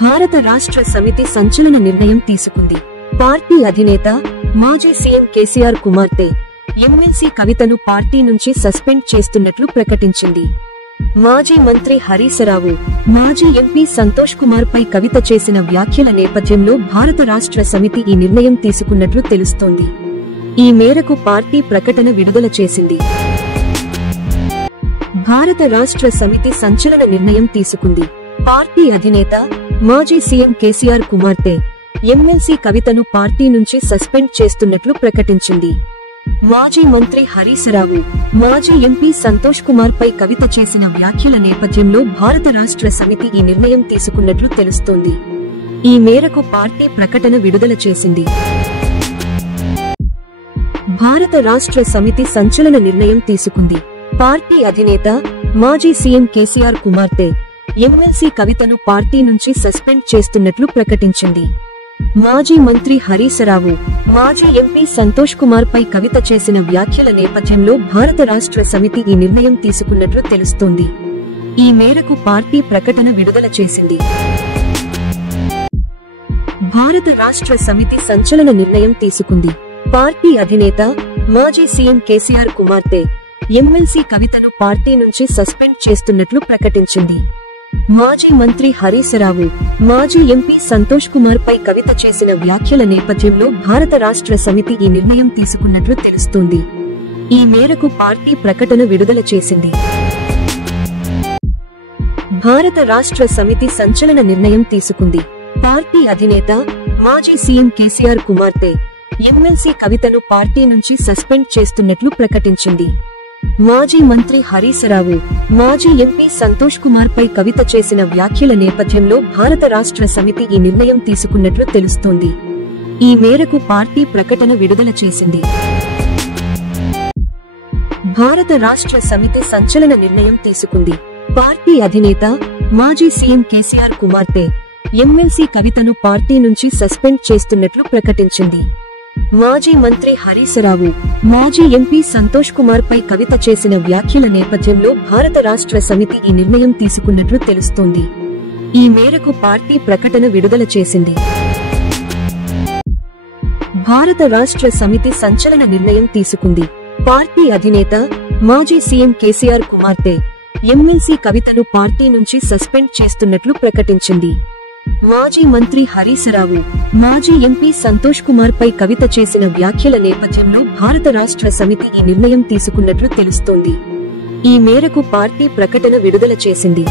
భారత రాష్ట్ర సమితి సంచలన నిర్ణయం తీసుకుంది. పార్టీ అధినేత మాజీ సీఎం కేసీఆర్ కుమార్తె ఎమ్మెల్సీ కవితను పార్టీ నుంచి సస్పెండ్ చేస్తున్నట్లు ప్రకటించింది. మాజీ మంత్రి హరీశరావు, మాజీ ఎంపీ సంతోష్ కుమార్ పై కవిత చేసిన వ్యాఖ్యల నేపథ్యంలో భారత రాష్ట్ర సమితి ఈ నిర్ణయం తీసుకున్నట్లు తెలుస్తోంది. ఈ మేరకు పార్టీ ప్రకటన విడుదల చేసింది. భారత రాష్ట్ర సమితి సంచలన నిర్ణయం తీసుకుంది. పార్టీ అధినేత మాజీ సీఎం కేసీఆర్ కుమార్తె ఎమ్మెల్సీ కవితను పార్టీ నుంచి సస్పెండ్ చేస్తున్నట్లు ప్రకటించింది. మాజీ మంత్రి హరీశరావు, మాజీ ఎంపీ సంతోష్ కుమార్ పై కవిత చేసిన వ్యాఖ్యల నేపథ్యంలో భారత రాష్ట్ర సమితి ఈ నిర్ణయం తీసుకున్నట్లు తెలుస్తోంది. ఈ మేరకు పార్టీ ప్రకటన విడుదల చేసింది. భారత రాష్ట్ర సమితి సంచలన నిర్ణయం తీసుకుంది. పార్టీ అధినేత మాజీ సీఎం కేసీఆర్ కుమార్తె ఎమ్మెల్సీ కవితను పార్టీ నుంచి సస్పెండ్ చేస్తున్నట్లు ప్రకటించింది. మాజీ మంత్రి హరీశరావు, మాజీ ఎంపీ సంతోష్ కుమార్ పై కవిత చేసిన వ్యాఖ్యల నేపథ్యంలో భారత రాష్ట్ర సమితి ఈ నిర్ణయం తీసుకున్నట్లు తెలుస్తోంది. ఈ మేరకు పార్టీ ప్రకటన విడుదల చేసింది. భారత రాష్ట్ర సమితి సంచలన నిర్ణయం తీసుకుంది. పార్టీ అధినేత మాజీ సీఎం కేసీఆర్ కుమార్తె ఎమ్మెల్సీ కవితను పార్టీ నుంచి సస్పెండ్ చేస్తున్నట్లు ప్రకటించింది. మాజీ మంత్రి హరీశరావు, మాజీ ఎంపీ సంతోష్ కుమార్ పై కవిత చేసిన వ్యాఖ్యల నేపథ్యంలో భారత రాష్ట్ర సమితి ఈ నిర్ణయం తీసుకున్నట్లు తెలుస్తోంది. ఈ మేరకు పార్టీ ప్రకటన విడుదల చేసింది. భారత రాష్ట్ర సమితి సంచలన నిర్ణయం తీసుకుంది. పార్టీ అధినేత మాజీ సీఎం కేసీఆర్ కుమార్తె ఎమ్మెల్సీ కవితను పార్టీ నుంచి సస్పెండ్ చేస్తున్నట్లు ప్రకటించింది. మాజీ మంత్రి హరీశరావు, మాజీ ఎంపీ సంతోష్ కుమార్ పై కవిత చేసిన వ్యాఖ్యల నేపథ్యంలో భారత రాష్ట్ర సమితి ఈ నిర్ణయం తీసుకున్నట్లు తెలుస్తోంది. ఈ మేరకు పార్టీ ప్రకటన విడుదల చేసింది. భారత రాష్ట్ర సమితి సంచలన నిర్ణయం తీసుకుంది. పార్టీ అధినేత మాజీ సీఎం కేసీఆర్ కుమార్తె ఎమ్మెల్సీ కవితను పార్టీ నుంచి సస్పెండ్ చేస్తున్నట్లు ప్రకటించింది. మాజీ మంత్రి హరీశరావు, మాజీ ఎంపీ సంతోష్ కుమార్ పై కవిత చేసిన వ్యాఖ్యల నేపథ్యంలో భారత రాష్ట్ర సమితి ఈ నిర్ణయం తీసుకున్నట్లు తెలుస్తోంది. ఈ మేరకు పార్టీ ప్రకటన విడుదల చేసింది. భారత రాష్ట్ర సమితి సంచలన నిర్ణయం తీసుకుంది. పార్టీ అధినేత మాజీ సీఎం కేసీఆర్ కుమార్తె ఎమ్మెల్సీ కవితను పార్టీ నుంచి సస్పెండ్ చేస్తున్నట్లు ప్రకటించింది. మాజీ మంత్రి హరీశరావు, మాజీ ఎంపీ సంతోష్ కుమార్ పై కవిత చేసిన వ్యాఖ్యల నేపథ్యంలో భారత రాష్ట్ర సమితి ఈ నిర్ణయం తీసుకున్నట్లు తెలుస్తోంది. ఈ మేరకు పార్టీ ప్రకటన విడుదల చేసింది.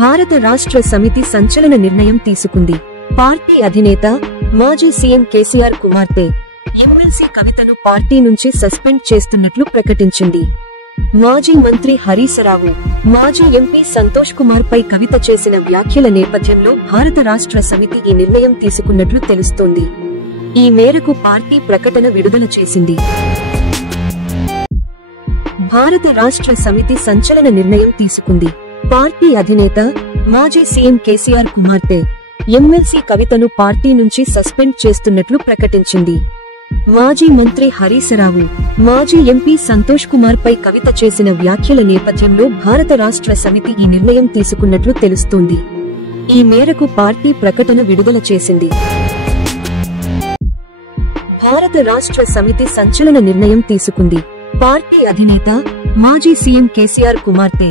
భారత రాష్ట్ర సమితి సంచలన నిర్ణయం తీసుకుంది. పార్టీ అధినేత మాజీ సీఎం కేసీఆర్ కుమార్తె ఎమ్మెల్సీ కవితను పార్టీ నుంచి సస్పెండ్ చేస్తున్నట్లు ప్రకటించింది. మాజీ మంత్రి హరీశరావు, మాజీ ఎంపీ సంతోష్ కుమార్ పై కవిత చేసిన వ్యాఖ్యల నేపథ్యంలో భారత రాష్ట్ర సమితి ఈ నిర్ణయం తీసుకున్నట్లు తెలుస్తోంది. ఈ మేరకు పార్టీ ప్రకటన విడుదల చేసింది. భారత రాష్ట్ర సమితి సంచలన నిర్ణయం తీసుకుంది. పార్టీ అధినేత మాజీ సీఎం కేసీఆర్ కుమార్తె ఎమ్మెల్సీ కవితను పార్టీ నుంచి సస్పెండ్ చేస్తున్నట్లు ప్రకటించింది. మాజీ మంత్రి హరీశరావు, మాజీ ఎంపీ సంతోష్ కుమార్ పై కవిత చేసిన వ్యాఖ్యల నేపథ్యంలో భారత రాష్ట్ర సమితి ఈ నిర్ణయం తీసుకున్నట్లు తెలుస్తోంది. ఈ మేరకు పార్టీ ప్రకటన విడుదల చేసింది. భారత రాష్ట్ర సమితి సంచలన నిర్ణయం తీసుకుంది. పార్టీ అధినేత మాజీ సీఎం కేసీఆర్ కుమార్తె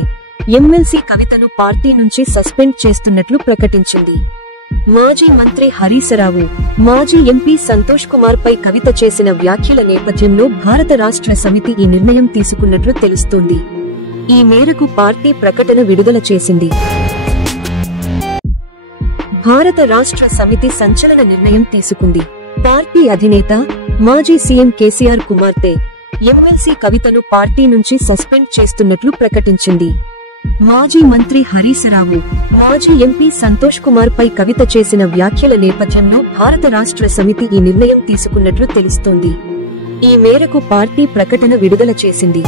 ఎమ్మెల్సీ కవితను పార్టీ నుంచి సస్పెండ్ చేస్తున్నట్లు ప్రకటించింది. మాజీ మంత్రి హరీశరావు, మాజీ ఎంపీ సంతోష్ కుమార్ పై కవిత చేసిన వ్యాఖ్యల నేపథ్యంలో భారత రాష్ట్ర సమితి ఈ నిర్ణయం తీసుకున్నట్లు తెలుస్తోంది. ఈ మేరకు పార్టీ ప్రకటన విడుదల చేసింది. భారత రాష్ట్ర సమితి సంచలన నిర్ణయం తీసుకుంది. పార్టీ అధినేత మాజీ సీఎం కేసీఆర్ కుమార్తె ఎమ్మెల్సీ కవితను పార్టీ నుంచి సస్పెండ్ చేస్తున్నట్లు ప్రకటించింది. మాజీ మంత్రి హరీశరావు, మాజీ ఎంపీ సంతోష్ కుమార్ పై కవిత చేసిన వ్యాఖ్యల నేపథ్యంలో భారత రాష్ట్ర సమితి ఈ నిర్ణయం తీసుకున్నట్లు తెలుస్తోంది. ఈ మేరకు పార్టీ ప్రకటన విడుదల చేసింది.